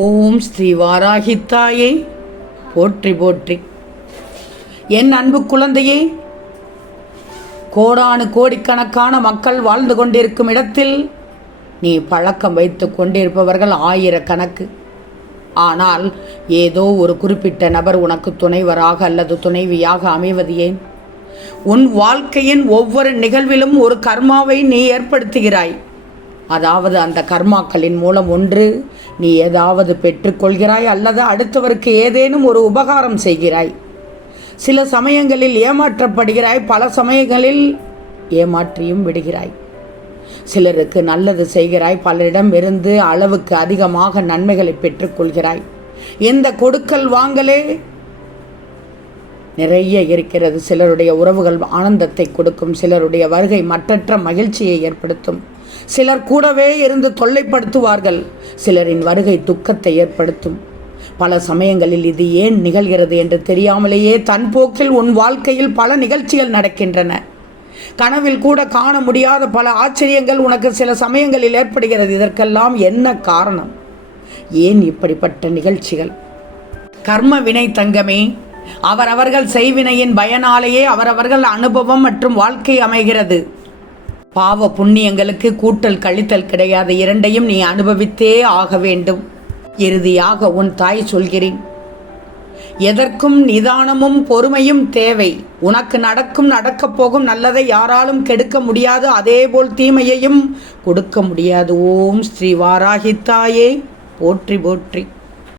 ஓம் ஸ்ரீ வாராகித்தாயே போற்றி போற்றி. என் அன்பு குழந்தையே, கோடானு கோடிக்கணக்கான மக்கள் வாழ்ந்து கொண்டிருக்கும் இடத்தில் நீ பழக்கம் வைத்து கொண்டிருப்பவர்கள் ஆயிரக்கணக்கு. ஆனால் ஏதோ ஒரு குறிப்பிட்ட நபர் உனக்கு துணைவராக அல்லது துணைவியாக அமைவது ஏன்? உன் வாழ்க்கையின் ஒவ்வொரு நிகழ்விலும் ஒரு கர்மாவை நீ ஏற்படுத்துகிறாய். அதாவது அந்த கர்மாக்களின் மூலம் ஒன்று நீ ஏதாவது பெற்றுக்கொள்கிறாய் அல்லது அடுத்தவருக்கு ஏதேனும் ஒரு உபகாரம் செய்கிறாய். சில சமயங்களில் ஏமாற்றப்படுகிறாய், பல சமயங்களில் ஏமாற்றியும் விடுகிறாய். சிலருக்கு நல்லது செய்கிறாய், பலரிடமிருந்து அளவுக்கு அதிகமாக நன்மைகளை பெற்றுக்கொள்கிறாய். இந்த கொடுக்கல் வாங்கலே நிறைய இருக்கிறது. சிலருடைய உறவுகள் ஆனந்தத்தை கொடுக்கும், சிலருடைய வருகை மற்றற்ற மகிழ்ச்சியை ஏற்படுத்தும். சிலர் கூடவே இருந்து தொல்லைப்படுத்துவார்கள், சிலரின் வருகை துக்கத்தை ஏற்படுத்தும். பல சமயங்களில் இது ஏன் நிகழ்கிறது என்று தெரியாமலேயே தன் போக்கில் உன் வாழ்க்கையில் பல நிகழ்ச்சிகள் நடக்கின்றன. கனவில் கூட காண முடியாத பல ஆச்சரியங்கள் உனக்கு சில சமயங்களில் ஏற்படுகிறது. இதற்கெல்லாம் என்ன காரணம்? ஏன் இப்படிப்பட்ட நிகழ்ச்சிகள்? கர்ம வினை தங்கமே. அவரவர்கள் செய்வினையின் பயனாலேயே அவரவர்கள் அனுபவம் மற்றும் வாழ்க்கை அமைகிறது. பாவ புண்ணியங்களுக்கு கூட்டல் கழித்தல் கிடையாது, இரண்டையும் நீ அனுபவித்தே ஆக வேண்டும். இறுதியாக உன் தாய் சொல்கிறேன், எதற்கும் நிதானமும் பொறுமையும் தேவை. உனக்கு நடக்கப் போகும் நல்லதை யாராலும் கெடுக்க முடியாது, அதேபோல் தீமையையும் கொடுக்க முடியாது. ஓம் ஸ்ரீ வாராகித்தாயே போற்றி போற்றி.